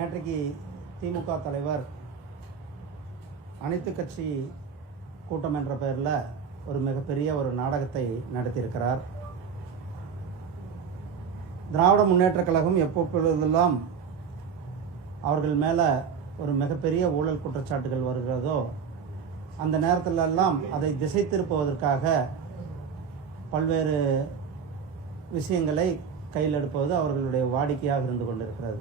நேற்றைக்கு திமுக தலைவர் அனைத்து கட்சி கூட்டம் என்ற பெயரில் ஒரு மிகப்பெரிய ஒரு நாடகத்தை நடத்தியிருக்கிறார் திராவிட முன்னேற்றக் கழகம் எப்பொழுதெல்லாம் அவர்கள் மேலே ஒரு மிகப்பெரிய ஊழல் குற்றச்சாட்டுகள் வருகிறதோ அந்த நேரத்திலெல்லாம் அதை திசை திருப்புவதற்காக பல்வேறு விஷயங்களை கையில் எடுப்பது அவர்களுடைய வாடிக்கையாக இருந்து கொண்டிருக்கிறது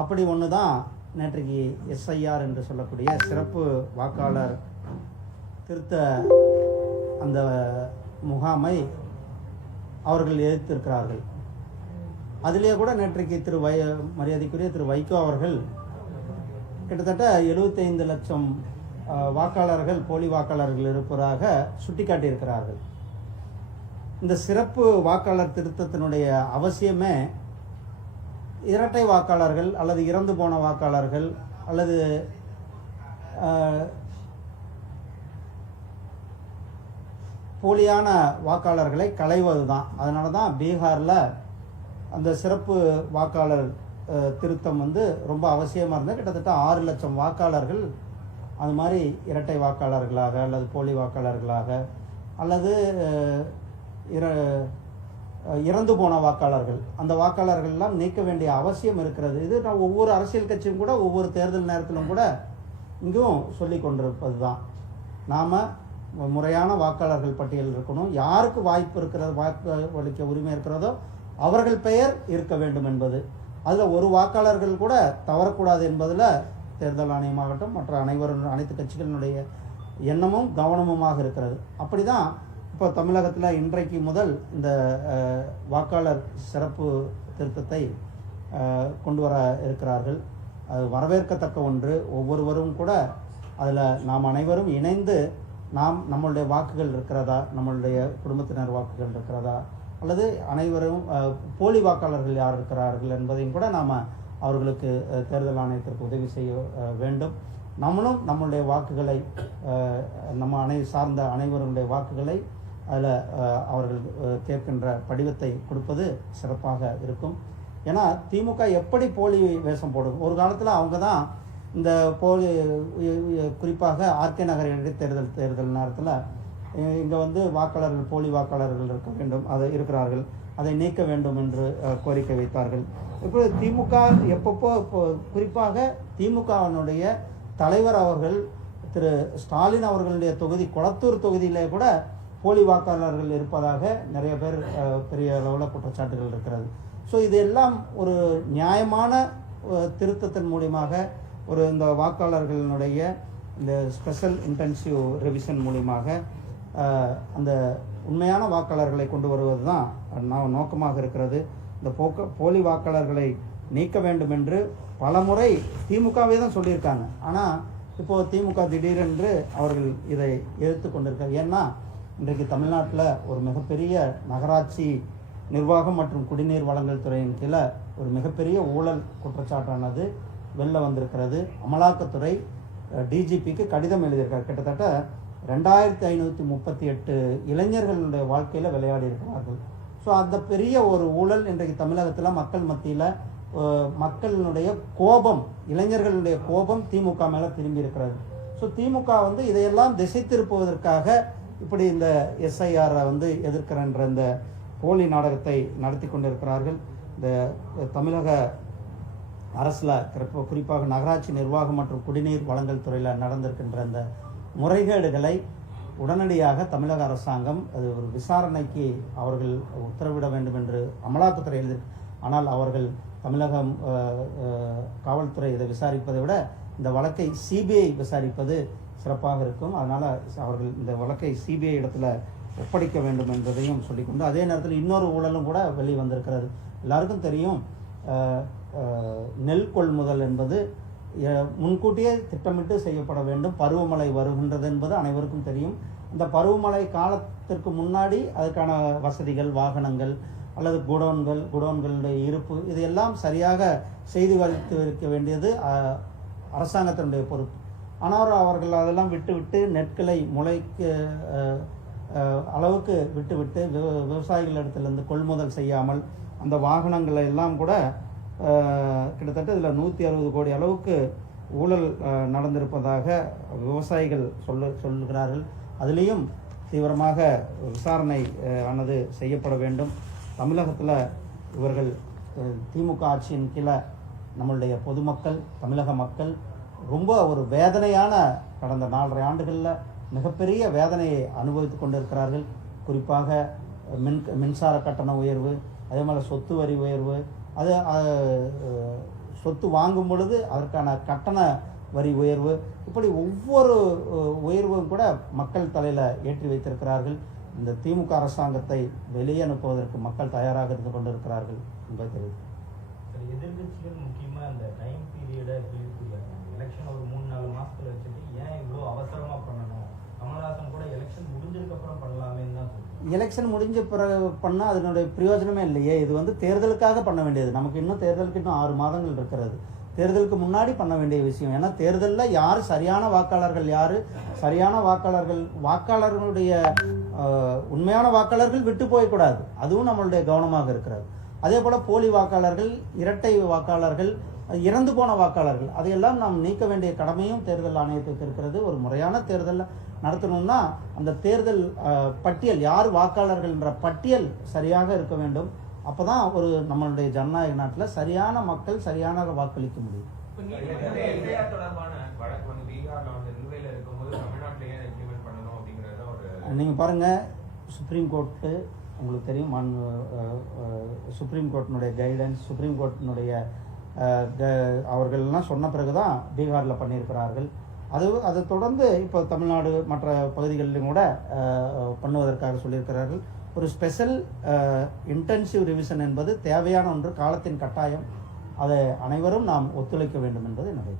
அப்படி ஒன்று தான் நேற்றைக்கு எஸ்ஐஆர் என்று சொல்லக்கூடிய சிறப்பு வாக்காளர் திருத்த அந்த முகாமை அவர்கள் எதிர்த்திருக்கிறார்கள் அதிலே கூட நேற்றைக்கு திரு வை மரியாதைக்குரிய திரு வைகோ அவர்கள் கிட்டத்தட்ட எழுபத்தைந்து லட்சம் வாக்காளர்கள் போலி வாக்காளர்கள் இருப்பதாக சுட்டிக்காட்டியிருக்கிறார்கள் இந்த சிறப்பு வாக்காளர் திருத்தத்தினுடைய அவசியமே இரட்டை வாக்காளர்கள் அல்லது இறந்து போன வாக்காளர்கள் அல்லது போலியான வாக்காளர்களை களைவது தான் அதனால தான் பீகாரில் அந்த சிறப்பு வாக்காளர் திருத்தம் வந்து ரொம்ப அவசியமாக இருந்தால் கிட்டத்தட்ட ஆறு லட்சம் வாக்காளர்கள் அது மாதிரி இரட்டை வாக்காளர்களாக அல்லது போலி வாக்காளர்களாக அல்லது இர இறந்து போன வாக்காளர்கள் அந்த வாக்காளர்கள்லாம் நீக்க வேண்டிய அவசியம் இருக்கிறது இது நான் ஒவ்வொரு அரசியல் கட்சியும் கூட ஒவ்வொரு தேர்தல் நேரத்திலும் கூட இங்கும் சொல்லி கொண்டிருப்பது தான் நாம் முறையான வாக்காளர்கள் பட்டியல் இருக்கணும் யாருக்கு வாய்ப்பு இருக்கிறது வாய்ப்பு அளிக்க உரிமை இருக்கிறதோ அவர்கள் பெயர் இருக்க வேண்டும் என்பது அதில் ஒரு வாக்காளர்கள் கூட தவறக்கூடாது என்பதில் தேர்தல் ஆணையமாகட்டும் மற்ற அனைவரும் அனைத்து கட்சிகளினுடைய எண்ணமும் கவனமுமாக இருக்கிறது அப்படி தான் இப்போ தமிழகத்தில் இன்றைக்கு முதல் இந்த வாக்காளர் சிறப்பு திருத்தத்தை கொண்டு வர இருக்கிறார்கள் அது வரவேற்கத்தக்க ஒன்று ஒவ்வொருவரும் கூட அதில் நாம் அனைவரும் இணைந்து நாம் நம்மளுடைய வாக்குகள் இருக்கிறதா நம்மளுடைய குடும்பத்தினர் வாக்குகள் இருக்கிறதா அல்லது அனைவரும் போலி வாக்காளர்கள் யார் இருக்கிறார்கள் என்பதையும் கூட நாம் அவர்களுக்கு தேர்தல் ஆணையத்திற்கு உதவி செய்ய வேண்டும் நம்மளும் நம்மளுடைய வாக்குகளை நம்ம அனை சார்ந்த அனைவருடைய வாக்குகளை அதில் அவர்கள் கேட்கின்ற படிவத்தை கொடுப்பது சிறப்பாக இருக்கும் ஏன்னா திமுக எப்படி போலி வேஷம் போடும் ஒரு காலத்தில் அவங்க தான் இந்த போலி குறிப்பாக ஆர்கே நகர் இடைத்தேர்தல் தேர்தல் நேரத்தில் இங்கே வந்து வாக்காளர்கள் போலி வாக்காளர்கள் இருக்க வேண்டும் அதை இருக்கிறார்கள் அதை நீக்க வேண்டும் என்று கோரிக்கை வைத்தார்கள் இப்போது திமுக எப்பப்போ இப்போ குறிப்பாக திமுகவினுடைய தலைவர் அவர்கள் திரு ஸ்டாலின் அவர்களுடைய தொகுதி குளத்தூர் தொகுதியிலே கூட போலி வாக்காளர்கள் இருப்பதாக நிறைய பேர் பெரிய அளவில் குற்றச்சாட்டுகள் இருக்கிறது ஸோ இதெல்லாம் ஒரு நியாயமான திருத்தத்தின் மூலியமாக ஒரு இந்த வாக்காளர்களினுடைய இந்த ஸ்பெஷல் இன்டென்சிவ் ரிவிஷன் மூலியமாக அந்த உண்மையான வாக்காளர்களை கொண்டு வருவது தான் நான் நோக்கமாக இருக்கிறது இந்த போக்க போலி வாக்காளர்களை நீக்க வேண்டும் என்று பல முறை திமுகவே தான் சொல்லியிருக்காங்க ஆனால் இப்போது திமுக திடீரென்று அவர்கள் இதை எதிர்த்து கொண்டிருக்காங்க ஏன்னா இன்றைக்கு தமிழ்நாட்டில் ஒரு மிகப்பெரிய நகராட்சி நிர்வாகம் மற்றும் குடிநீர் வழங்கல் துறையின் கீழே ஒரு மிகப்பெரிய ஊழல் குற்றச்சாட்டானது வெளில வந்திருக்கிறது அமலாக்கத்துறை டிஜிபிக்கு கடிதம் எழுதியிருக்கார் கிட்டத்தட்ட ரெண்டாயிரத்தி ஐநூற்றி முப்பத்தி எட்டு இளைஞர்களுடைய வாழ்க்கையில் விளையாடி இருக்கிறார்கள் ஸோ அந்த பெரிய ஒரு ஊழல் இன்றைக்கு தமிழகத்தில் மக்கள் மத்தியில் மக்களினுடைய கோபம் இளைஞர்களுடைய கோபம் திமுக மேலே திரும்பி இருக்கிறது ஸோ திமுக வந்து இதையெல்லாம் திசை திருப்புவதற்காக இப்படி இந்த எஸ்ஐஆரை வந்து எதிர்க்கிறன்ற இந்த போலி நாடகத்தை நடத்தி கொண்டிருக்கிறார்கள் இந்த தமிழக அரசில் குறிப்பாக நகராட்சி நிர்வாகம் மற்றும் குடிநீர் வழங்கல் துறையில் நடந்திருக்கின்ற அந்த முறைகேடுகளை உடனடியாக தமிழக அரசாங்கம் அது ஒரு விசாரணைக்கு அவர்கள் உத்தரவிட வேண்டும் என்று அமலாக்கத்துறை எழுதி ஆனால் அவர்கள் தமிழகம் காவல்துறை இதை விசாரிப்பதை விட இந்த வழக்கை சிபிஐ விசாரிப்பது சிறப்பாக இருக்கும் அதனால் அவர்கள் இந்த வழக்கை சிபிஐ இடத்துல ஒப்படைக்க வேண்டும் என்பதையும் சொல்லிக்கொண்டு அதே நேரத்தில் இன்னொரு ஊழலும் கூட வெளிவந்திருக்கிறது எல்லாருக்கும் தெரியும் நெல் கொள்முதல் என்பது முன்கூட்டியே திட்டமிட்டு செய்யப்பட வேண்டும் பருவமழை வருகின்றது என்பது அனைவருக்கும் தெரியும் இந்த பருவமழை காலத்திற்கு முன்னாடி அதுக்கான வசதிகள் வாகனங்கள் அல்லது குடோன்கள் குடோன்களுடைய இருப்பு இதையெல்லாம் சரியாக செய்து வைத்து இருக்க வேண்டியது அரசாங்கத்தினுடைய பொறுப்பு ஆனால் அவர்கள் அதெல்லாம் விட்டு விட்டு நெற்களை முளைக்கு அளவுக்கு விட்டு விட்டு விவ விவசாயிகள் இடத்துலேருந்து கொள்முதல் செய்யாமல் அந்த வாகனங்களை எல்லாம் கூட கிட்டத்தட்ட இதில் நூற்றி அறுபது கோடி அளவுக்கு ஊழல் நடந்திருப்பதாக விவசாயிகள் சொல்லு சொல்கிறார்கள் அதுலேயும் தீவிரமாக விசாரணை ஆனது செய்யப்பட வேண்டும் தமிழகத்தில் இவர்கள் திமுக ஆட்சியின் கீழே நம்மளுடைய பொதுமக்கள் தமிழக மக்கள் ரொம்ப ஒரு வேதனையான கடந்த நாலரை ஆண்டுகளில் மிகப்பெரிய வேதனையை அனுபவித்து கொண்டிருக்கிறார்கள் குறிப்பாக மின் மின்சார கட்டண உயர்வு அதே மாதிரி சொத்து வரி உயர்வு அது சொத்து வாங்கும் பொழுது அதற்கான கட்டண வரி உயர்வு இப்படி ஒவ்வொரு உயர்வும் கூட மக்கள் தலையில் ஏற்றி வைத்திருக்கிறார்கள் இந்த திமுக அரசாங்கத்தை வெளியே அனுப்புவதற்கு மக்கள் தயாராக இருந்து கொண்டிருக்கிறார்கள் என்பது தெரிவித்து எதிர்கட்சிகள் முக்கியமாக அந்த டைம் பீரியடை கேள்விக்குள்ளாங்க எலெக்ஷன் ஒரு மூணு நாலு மாதத்தில் வச்சுட்டு ஏன் இவ்வளோ அவசரமாக பண்ணணும் கமல்ஹாசன் கூட எலெக்ஷன் முடிஞ்சதுக்கப்புறம் பண்ணலாமேன்னு தான் சொல்லுவோம் எலெக்ஷன் முடிஞ்ச பிறகு பண்ணால் அதனுடைய பிரயோஜனமே இல்லையே இது வந்து தேர்தலுக்காக பண்ண வேண்டியது நமக்கு இன்னும் தேர்தலுக்கு இன்னும் ஆறு மாதங்கள் இருக்கிறது தேர்தலுக்கு முன்னாடி பண்ண வேண்டிய விஷயம் ஏன்னா தேர்தலில் யார் சரியான வாக்காளர்கள் யார் சரியான வாக்காளர்கள் வாக்காளர்களுடைய உண்மையான வாக்காளர்கள் விட்டு போயக்கூடாது அதுவும் நம்மளுடைய கவனமாக இருக்கிறது அதே போல் போலி வாக்காளர்கள் இரட்டை வாக்காளர்கள் இறந்து போன வாக்காளர்கள் அதையெல்லாம் நாம் நீக்க வேண்டிய கடமையும் தேர்தல் ஆணையத்துக்கு இருக்கிறது ஒரு முறையான தேர்தல் நடத்தணும்னா அந்த தேர்தல் பட்டியல் யார் வாக்காளர்கள் என்ற பட்டியல் சரியாக இருக்க வேண்டும் அப்போ தான் ஒரு நம்மளுடைய ஜனநாயக நாட்டில் சரியான மக்கள் சரியான வாக்களிக்க முடியும் நீங்கள் பாருங்கள் சுப்ரீம் கோர்ட்டு உங்களுக்கு தெரியும் மண் சுப்ரீம் கோர்ட்டினுடைய கைடன்ஸ் சுப்ரீம் கோர்ட்டினுடைய அவர்கள்லாம் சொன்ன பிறகு தான் பீகாரில் பண்ணியிருக்கிறார்கள் அது அதை தொடர்ந்து இப்போ தமிழ்நாடு மற்ற பகுதிகளிலும் கூட பண்ணுவதற்காக சொல்லியிருக்கிறார்கள் ஒரு ஸ்பெஷல் இன்டென்சிவ் ரிவிஷன் என்பது தேவையான ஒன்று காலத்தின் கட்டாயம் அதை அனைவரும் நாம் ஒத்துழைக்க வேண்டும் என்பது என்னுடைய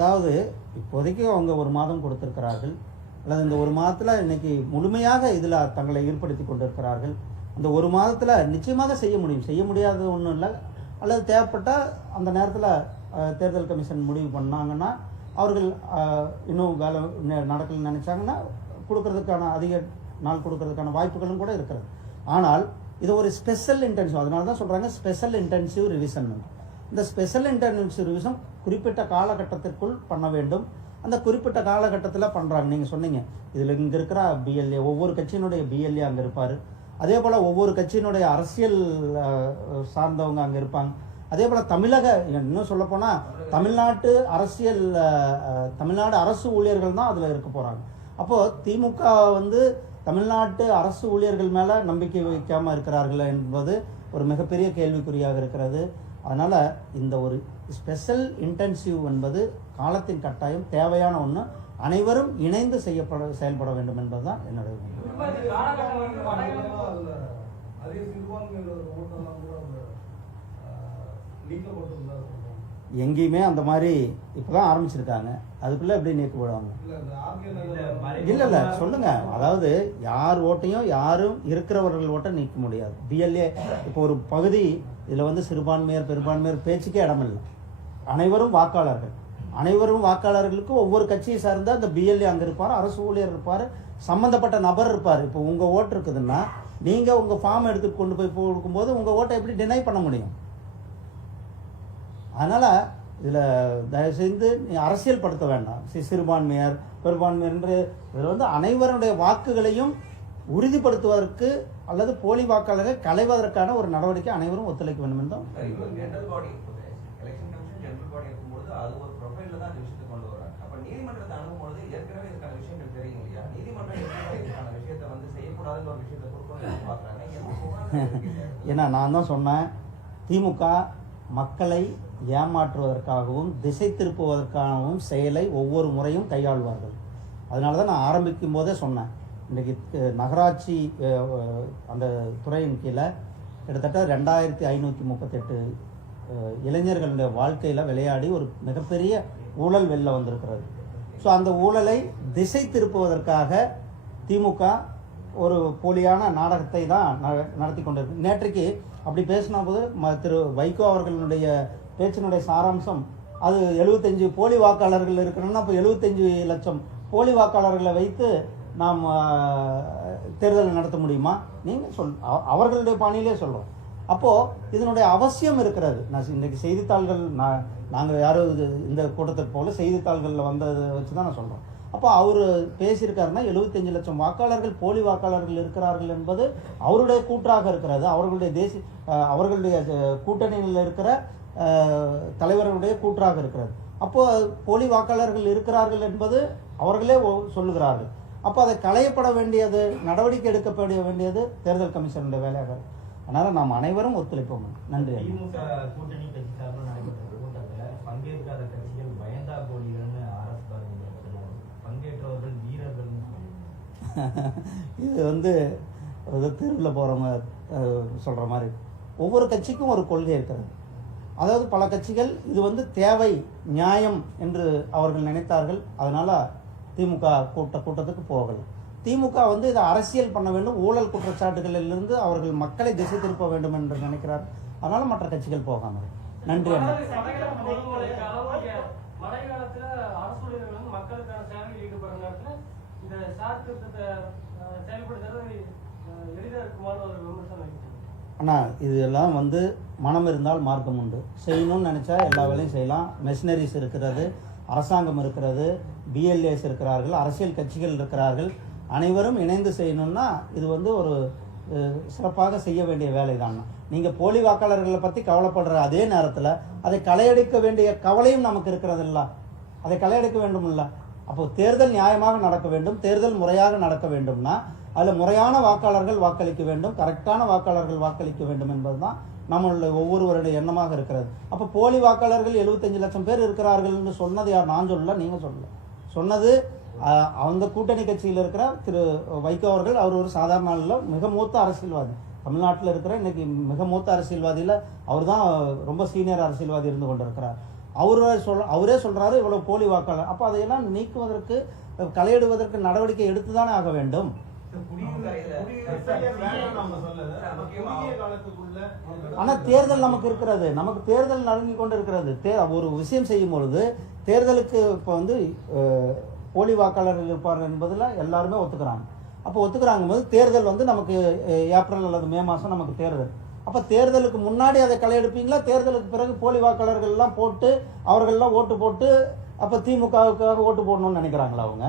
அதாவது இப்போதைக்கு அவங்க ஒரு மாதம் கொடுத்துருக்கிறார்கள் அல்லது இந்த ஒரு மாதத்தில் இன்னைக்கு முழுமையாக இதில் தங்களை ஈடுபடுத்தி கொண்டிருக்கிறார்கள் அந்த ஒரு மாதத்தில் நிச்சயமாக செய்ய முடியும் செய்ய முடியாதது ஒன்றும் இல்லை அல்லது தேவைப்பட்டால் அந்த நேரத்தில் தேர்தல் கமிஷன் முடிவு பண்ணாங்கன்னா அவர்கள் இன்னும் வேலை நடக்கலன்னு நினச்சாங்கன்னா கொடுக்கறதுக்கான அதிக நாள் கொடுக்கறதுக்கான வாய்ப்புகளும் கூட இருக்கிறது ஆனால் இது ஒரு ஸ்பெஷல் இன்டென்சிவ் அதனால தான் சொல்கிறாங்க ஸ்பெஷல் இன்டென்சிவ் ரிவிஷன் இந்த ஸ்பெஷல் இன்டென்சிவ் ரிவிஷன் குறிப்பிட்ட காலகட்டத்திற்குள் பண்ண வேண்டும் அந்த குறிப்பிட்ட காலகட்டத்தில் பண்ணுறாங்க நீங்கள் சொன்னீங்க இதில் இங்கே இருக்கிற பிஎல்ஏ ஒவ்வொரு கட்சியினுடைய பிஎல்ஏ அங்கே இருப்பார் அதே போல் ஒவ்வொரு கட்சியினுடைய அரசியல் சார்ந்தவங்க அங்கே இருப்பாங்க அதே போல் தமிழக இன்னும் சொல்லப்போனால் தமிழ்நாட்டு அரசியல் தமிழ்நாடு அரசு ஊழியர்கள் தான் அதில் இருக்க போகிறாங்க அப்போது திமுக வந்து தமிழ்நாட்டு அரசு ஊழியர்கள் மேலே நம்பிக்கை வைக்காமல் இருக்கிறார்கள் என்பது ஒரு மிகப்பெரிய கேள்விக்குறியாக இருக்கிறது அதனால் இந்த ஒரு ஸ்பெஷல் இன்டென்சிவ் என்பது காலத்தின் கட்டாயம் தேவையான ஒன்று அனைவரும் இணைந்து செய்யப்பட செயல்பட வேண்டும் என்பது தான் என்னுடைய நீக்கப்பட்டிருந்தார் எங்கேயுமே அந்த மாதிரி இப்போ தான் ஆரம்பிச்சிருக்காங்க அதுக்குள்ளே எப்படி நீக்கி போடுவாங்க இல்லை இல்லை சொல்லுங்கள் அதாவது யார் ஓட்டையும் யாரும் இருக்கிறவர்கள் ஓட்டை நீக்க முடியாது பிஎல்ஏ இப்போ ஒரு பகுதி இதில் வந்து சிறுபான்மையர் பெரும்பான்மையர் பேச்சுக்கே இடமில்லை அனைவரும் வாக்காளர்கள் அனைவரும் வாக்காளர்களுக்கு ஒவ்வொரு கட்சியை சார்ந்த அந்த பிஎல்ஏ அங்கே இருப்பார் அரசு ஊழியர் இருப்பார் சம்மந்தப்பட்ட நபர் இருப்பார் இப்போ உங்கள் ஓட்டு இருக்குதுன்னா நீங்கள் உங்கள் ஃபார்ம் எடுத்து கொண்டு போய் கொடுக்கும்போது உங்கள் ஓட்டை எப்படி டினை பண்ண முடியும் அதனால் இதில் தயவுசெய்து நீ அரசியல் படுத்த வேண்டாம் சிறுபான்மையர் பெரும்பான்மையர் என்று இதில் வந்து அனைவருடைய வாக்குகளையும் உறுதிப்படுத்துவதற்கு அல்லது போலி வாக்காளர்களை களைவதற்கான ஒரு நடவடிக்கை அனைவரும் ஒத்துழைக்க வேண்டும் என்றும் ஏன்னா நான் தான் சொன்னேன் திமுக மக்களை ஏமாற்றுவதற்காகவும் திசை திருப்புவதற்காகவும் செயலை ஒவ்வொரு முறையும் கையாள்வார்கள் அதனால தான் நான் ஆரம்பிக்கும் போதே சொன்னேன் இன்றைக்கி நகராட்சி அந்த துறையின் கீழே கிட்டத்தட்ட ரெண்டாயிரத்தி ஐநூற்றி முப்பத்தெட்டு இளைஞர்களுடைய வாழ்க்கையில் விளையாடி ஒரு மிகப்பெரிய ஊழல் வெளில வந்திருக்கிறது ஸோ அந்த ஊழலை திசை திருப்புவதற்காக திமுக ஒரு போலியான நாடகத்தை தான் நடத்தி கொண்டிருக்கு நேற்றைக்கு அப்படி பேசின போது திரு வைகோ அவர்களுடைய பேச்சினுடைய சாராம்சம் அது எழுபத்தஞ்சு போலி வாக்காளர்கள் இருக்கணும்னா இப்போ எழுபத்தஞ்சு லட்சம் போலி வாக்காளர்களை வைத்து நாம் தேர்தலை நடத்த முடியுமா நீங்கள் சொல் அவர்களுடைய பாணியிலே சொல்கிறோம் அப்போது இதனுடைய அவசியம் இருக்கிறது நான் இன்றைக்கு செய்தித்தாள்கள் நான் நாங்கள் யாரோ இந்த கூட்டத்திற்கு போல் செய்தித்தாள்களில் வந்ததை வச்சு தான் நான் சொல்கிறோம் அப்போ அவர் பேசியிருக்காருன்னா எழுபத்தஞ்சு லட்சம் வாக்காளர்கள் போலி வாக்காளர்கள் இருக்கிறார்கள் என்பது அவருடைய கூற்றாக இருக்கிறது அவர்களுடைய தேசிய அவர்களுடைய கூட்டணியில் இருக்கிற தலைவர்களுடைய கூற்றாக இருக்கிறது அப்போ போலி வாக்காளர்கள் இருக்கிறார்கள் என்பது அவர்களே சொல்லுகிறார்கள் அப்போ அதை களையப்பட வேண்டியது நடவடிக்கை எடுக்கப்பட வேண்டியது தேர்தல் கமிஷனுடைய வேலையாக அதனால் நாம் அனைவரும் ஒத்துழைப்போம் நன்றி திமுக கூட்டணி கட்சி சார்பில் நடைபெற்ற கூட்டத்தில் பங்கேற்காத கட்சிகள் பயந்தா கோழிகள்னு பங்கேற்றவர்கள் வீரர்கள் இது வந்து தெருவில் போகிற மாதிரி சொல்கிற மாதிரி ஒவ்வொரு கட்சிக்கும் ஒரு கொள்கை இருக்கிறது அதாவது பல கட்சிகள் இது வந்து தேவை நியாயம் என்று அவர்கள் நினைத்தார்கள் அதனால் திமுக கூட்ட கூட்டத்துக்கு போகலை திமுக வந்து இதை அரசியல் பண்ண வேண்டும் ஊழல் குற்றச்சாட்டுகளிலிருந்து அவர்கள் மக்களை திசை திருப்ப வேண்டும் என்று நினைக்கிறார் அதனால் மற்ற கட்சிகள் போகாமல் நன்றி அண்ணா அண்ணா இதெல்லாம் வந்து மனம் இருந்தால் மார்க்கம் உண்டு செய்யணும்னு நினச்சா எல்லா வேலையும் செய்யலாம் மெஷினரிஸ் இருக்கிறது அரசாங்கம் இருக்கிறது பிஎல்ஏஸ் இருக்கிறார்கள் அரசியல் கட்சிகள் இருக்கிறார்கள் அனைவரும் இணைந்து செய்யணும்னா இது வந்து ஒரு சிறப்பாக செய்ய வேண்டிய வேலை தான் நீங்கள் போலி வாக்காளர்களை பற்றி கவலைப்படுற அதே நேரத்தில் அதை களையெடுக்க வேண்டிய கவலையும் நமக்கு இருக்கிறதில்ல அதை களையெடுக்க இல்லை அப்போ தேர்தல் நியாயமாக நடக்க வேண்டும் தேர்தல் முறையாக நடக்க வேண்டும்னா அதில் முறையான வாக்காளர்கள் வாக்களிக்க வேண்டும் கரெக்டான வாக்காளர்கள் வாக்களிக்க வேண்டும் என்பது தான் நம்மளோட ஒவ்வொருவருடைய எண்ணமாக இருக்கிறது அப்போ போலி வாக்காளர்கள் எழுபத்தஞ்சு லட்சம் பேர் இருக்கிறார்கள்னு சொன்னது யார் நான் சொல்லல நீங்கள் சொல்லல சொன்னது அந்த கூட்டணி கட்சியில் இருக்கிற திரு வைகோ அவர்கள் அவர் ஒரு சாதாரண ஆளில் மிக மூத்த அரசியல்வாதி தமிழ்நாட்டில் இருக்கிற இன்னைக்கு மிக மூத்த அரசியல்வாதியில் அவர் தான் ரொம்ப சீனியர் அரசியல்வாதி இருந்து கொண்டிருக்கிறார் அவரே சொல் அவரே சொல்கிறாரு இவ்வளோ போலி வாக்காளர் அப்போ அதையெல்லாம் நீக்குவதற்கு கலையிடுவதற்கு நடவடிக்கை எடுத்து தானே ஆக வேண்டும் ஆனா தேர்தல் நமக்கு இருக்கிறது நமக்கு தேர்தல் நடங்கி கொண்டு இருக்கிறது தே ஒரு விஷயம் செய்யும் பொழுது தேர்தலுக்கு இப்போ வந்து போலி வாக்காளர்கள் இருப்பார்கள் என்பதில் எல்லாருமே ஒத்துக்கிறாங்க அப்போ ஒத்துக்கிறாங்க போது தேர்தல் வந்து நமக்கு ஏப்ரல் அல்லது மே மாதம் நமக்கு தேர்தல் அப்போ தேர்தலுக்கு முன்னாடி அதை களை எடுப்பீங்களா தேர்தலுக்கு பிறகு போலி வாக்காளர்கள்லாம் போட்டு அவர்கள் எல்லாம் ஓட்டு போட்டு அப்போ திமுகவுக்காக ஓட்டு போடணும்னு நினைக்கிறாங்களா அவங்க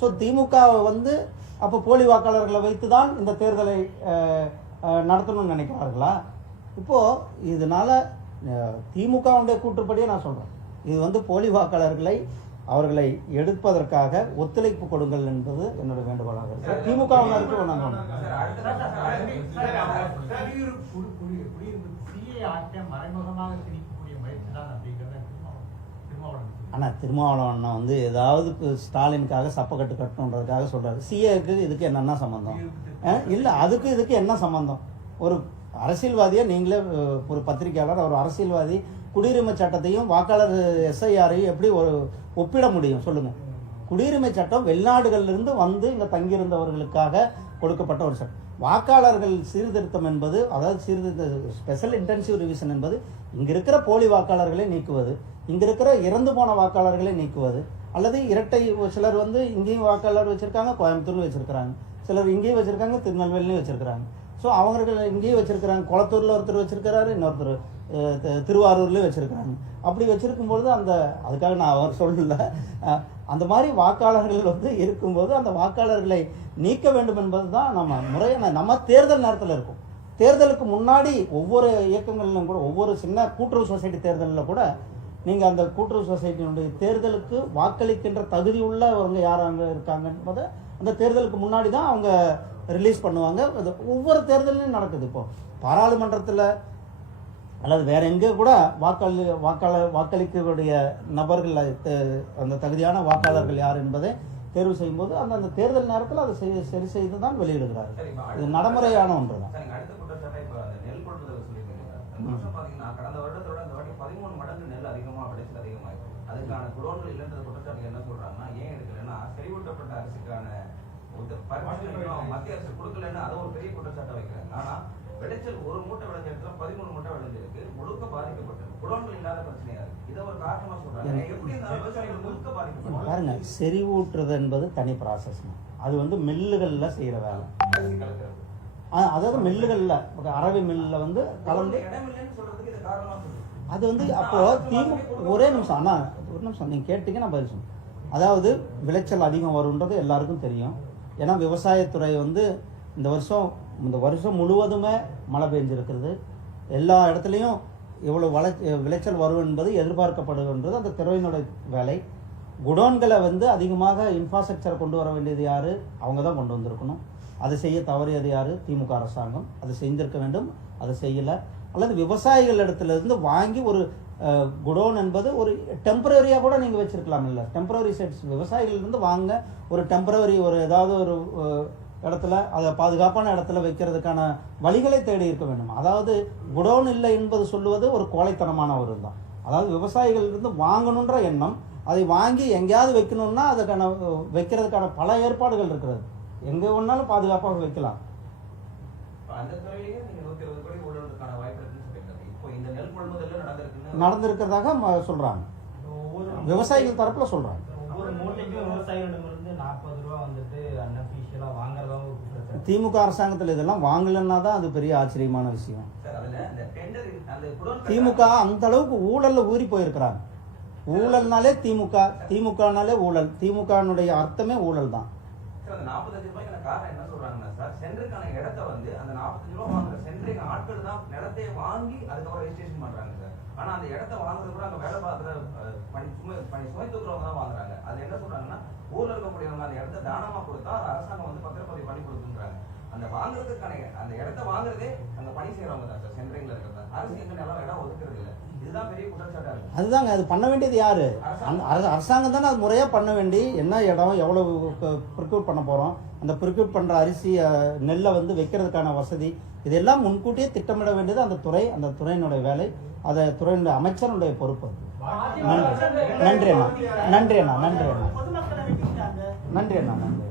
ஸோ திமுக வந்து அப்போ போலி வாக்காளர்களை வைத்து தான் இந்த தேர்தலை நடத்தணும்னு நினைக்கிறார்களா இப்போது இதனால் திமுகவுடைய கூட்டுப்படியே நான் சொல்கிறேன் இது வந்து போலி வாக்காளர்களை அவர்களை எடுப்பதற்காக ஒத்துழைப்பு கொடுங்கள் என்பது என்னோட வேண்டுகோளாக இருக்கு திமுக மறைமுகமாக திணிக்கக்கூடிய முயற்சி தான் அப்படிங்கிறத ஆனால் திருமாவளவண்ணன் வந்து ஏதாவது ஸ்டாலினுக்காக சப்பக்கட்டு கட்டணுன்றதுக்காக சொல்கிறாரு சிஏக்கு இதுக்கு என்னென்ன சம்மந்தம் இல்லை அதுக்கு இதுக்கு என்ன சம்மந்தம் ஒரு அரசியல்வாதியாக நீங்களே ஒரு பத்திரிகையாளர் ஒரு அரசியல்வாதி குடியுரிமை சட்டத்தையும் வாக்காளர் எஸ்ஐஆரையும் எப்படி ஒரு ஒப்பிட முடியும் சொல்லுங்கள் குடியுரிமை சட்டம் வெளிநாடுகளிலிருந்து வந்து இங்கே தங்கியிருந்தவர்களுக்காக கொடுக்கப்பட்ட ஒரு சட்டம் வாக்காளர்கள் சீர்திருத்தம் என்பது அதாவது சீர்திருத்த ஸ்பெஷல் இன்டென்சிவ் ரிவிஷன் என்பது இங்கே இருக்கிற போலி வாக்காளர்களை நீக்குவது இங்கே இருக்கிற இறந்து போன வாக்காளர்களை நீக்குவது அல்லது இரட்டை சிலர் வந்து இங்கேயும் வாக்காளர் வச்சுருக்காங்க கோயம்புத்தூர்லையும் வச்சுருக்கிறாங்க சிலர் இங்கேயும் வச்சுருக்காங்க திருநெல்வேலியும் வச்சுருக்கிறாங்க ஸோ அவர்கள் இங்கேயும் வச்சுருக்கிறாங்க குளத்தூரில் ஒருத்தர் வச்சுருக்கிறாரு இன்னொருத்தர் திருவாரூர்லேயும் வச்சுருக்கிறாங்க அப்படி வச்சுருக்கும்பொழுது அந்த அதுக்காக நான் அவர் சொல்லலை அந்த மாதிரி வாக்காளர்கள் வந்து இருக்கும்போது அந்த வாக்காளர்களை நீக்க வேண்டும் என்பது தான் நம்ம முறையான நம்ம தேர்தல் நேரத்தில் இருக்கும் தேர்தலுக்கு முன்னாடி ஒவ்வொரு இயக்கங்களிலும் கூட ஒவ்வொரு சின்ன கூட்டுறவு சொசைட்டி தேர்தலில் கூட நீங்கள் அந்த கூட்டுறவு சொசைட்டியினுடைய தேர்தலுக்கு வாக்களிக்கின்ற தகுதி உள்ளவங்க யார் அங்கே இருக்காங்க என்பதை அந்த தேர்தலுக்கு முன்னாடி தான் அவங்க ரிலீஸ் பண்ணுவாங்க ஒவ்வொரு தேர்தலையும் நடக்குது இப்போது பாராளுமன்றத்தில் அல்லது வேற எங்கே கூட வாக்காளி வாக்காளர் வாக்களிக்கக்கூடிய நபர்கள் அந்த தகுதியான வாக்காளர்கள் யார் என்பதை தேர்வு செய்யும் போது அந்த அந்த தேர்தல் நேரத்தில் அதை செய்ய சரி செய்து தான் வெளியிடுகிறார் இது நடைமுறையான ஒன்று தான் அதுக்கான குடோன்கள் குற்றச்சாட்டு என்ன சொல்றாங்கன்னா ஏன் எடுக்கலன்னா செறிவூட்டப்பட்ட அரசுக்கான மத்திய அரசு கொடுக்கலன்னு ஒரு பெரிய குற்றச்சாட்டை ஆனா விளைச்சல் ஒரு மூட்டை விளைஞ்ச இடத்துல பதிமூணு மூட்டை விளைஞ்சிருக்கு முழுக்க பாதிக்கப்பட்டது குடோன்கள் இல்லாத பிரச்சனையா இருக்கு இதை ஒரு காரணமா சொல்றாங்க எப்படி இருந்தாலும் விவசாயிகள் முழுக்க பாதிக்கப்படும் பாருங்க செறிவூட்டுறது என்பது தனி ப்ராசஸ் அது வந்து மில்லுகளில் செய்கிற வேலை அதாவது மில்லுகளில் அரபி மில்லில் வந்து கலந்து அது வந்து அப்போ திமுக ஒரே நிமிஷம் ஆனா ஒரு நிமிஷம் நீங்கள் கேட்டீங்க நான் பதில் சொன்னேன் அதாவது விளைச்சல் அதிகம் வரும்ன்றது எல்லாருக்கும் தெரியும் ஏன்னா விவசாயத்துறை வந்து இந்த வருஷம் இந்த வருஷம் முழுவதுமே மழை பெஞ்சிருக்கிறது எல்லா இடத்துலையும் இவ்வளோ வளை விளைச்சல் வரும் என்பது எதிர்பார்க்கப்படுகின்றது அந்த துறையினுடைய வேலை குடோன்களை வந்து அதிகமாக இன்ஃப்ராஸ்ட்ரக்சரை கொண்டு வர வேண்டியது யார் அவங்க தான் கொண்டு வந்திருக்கணும் அதை செய்ய தவறியது யார் திமுக அரசாங்கம் அதை செஞ்சிருக்க வேண்டும் அதை செய்யலை அல்லது விவசாயிகள் இடத்துலேருந்து வாங்கி ஒரு குடோன் என்பது ஒரு டெம்பரரியாக கூட நீங்கள் வச்சுருக்கலாம் இல்லை டெம்பரரி செட்ஸ் விவசாயிகள்லேருந்து வாங்க ஒரு டெம்பரரி ஒரு ஏதாவது ஒரு இடத்துல அதை பாதுகாப்பான இடத்துல வைக்கிறதுக்கான வழிகளை தேடி இருக்க வேண்டும் அதாவது குடோன் இல்லை என்பது சொல்லுவது ஒரு கோழைத்தனமான ஒரு தான் அதாவது விவசாயிகள்லேருந்து வாங்கணுன்ற எண்ணம் அதை வாங்கி எங்கேயாவது வைக்கணும்னா அதுக்கான வைக்கிறதுக்கான பல ஏற்பாடுகள் இருக்கிறது எங்கே ஒன்றாலும் பாதுகாப்பாக வைக்கலாம் அந்த துறையிலேயே நீங்கள் நூற்றி இருபது கோடி வாய்ப்பு நடந்திருக்கிறதாக சொல்கிறாங்க விவசாயிகள் தரப்பில் சொல்கிறாங்க திமுக அரசாங்கத்தில் இதெல்லாம் வாங்கலன்னா தான் அது பெரிய ஆச்சரியமான விஷயம் திமுக அந்த அளவுக்கு ஊழல்ல ஊறி போயிருக்கிறாங்க ஊழல்னாலே திமுக திமுகனாலே ஊழல் திமுகனுடைய அர்த்தமே ஊழல் தான் சார் அந்த நாற்பத்தஞ்சு ரூபாய்க்கு அந்த காரணம் என்ன சொல்றாங்கன்னா சார் சென்டருக்கான இடத்த வந்து அந்த நாற்பத்தஞ்சு ரூபா வாங்குற சென்டருக்கு ஆட்கள் தான் நிலத்தையே வாங்கி அதுக்கப்புறம் ரெஜிஸ்ட்ரேஷன் பண்றாங்க சார் ஆனா அந்த இடத்த வாங்குறது கூட அங்க வேலை பார்க்குற பணி சுமை பணி சுமை தூக்குறவங்க தான் வாங்குறாங்க அது என்ன சொல்றாங்கன்னா ஊர்ல இருக்கக்கூடியவங்க அந்த இடத்த தானமா கொடுத்தா அரசாங்கம் வந்து பத்திரப்பதிவு பண்ணி கொடுக்குன்றாங்க அந்த வாங்குறதுக்கான அந்த இடத்த வாங்குறதே அங்க பணி செய்யறவங்க தான் சார் சென்டரிங்ல இருக்கிறதா அரசு எங்க நிலம் இடம் ஒதுக்குறது இல்லை அதுதாங்க அது பண்ண வேண்டியது யார் அரசாங்கம் தானே அது முறையாக பண்ண வேண்டி என்ன இடம் எவ்வளோ ப்ரிக்யூட் பண்ண போகிறோம் அந்த ப்ரிக்யூட் பண்ணுற அரிசி நெல்லை வந்து வைக்கிறதுக்கான வசதி இதெல்லாம் முன்கூட்டியே திட்டமிட வேண்டியது அந்த துறை அந்த துறையினுடைய வேலை அதை துறையினுடைய அமைச்சருடைய பொறுப்பு நன்றி நன்றி அண்ணா நன்றி அண்ணா நன்றி அண்ணா நன்றி அண்ணா நன்றி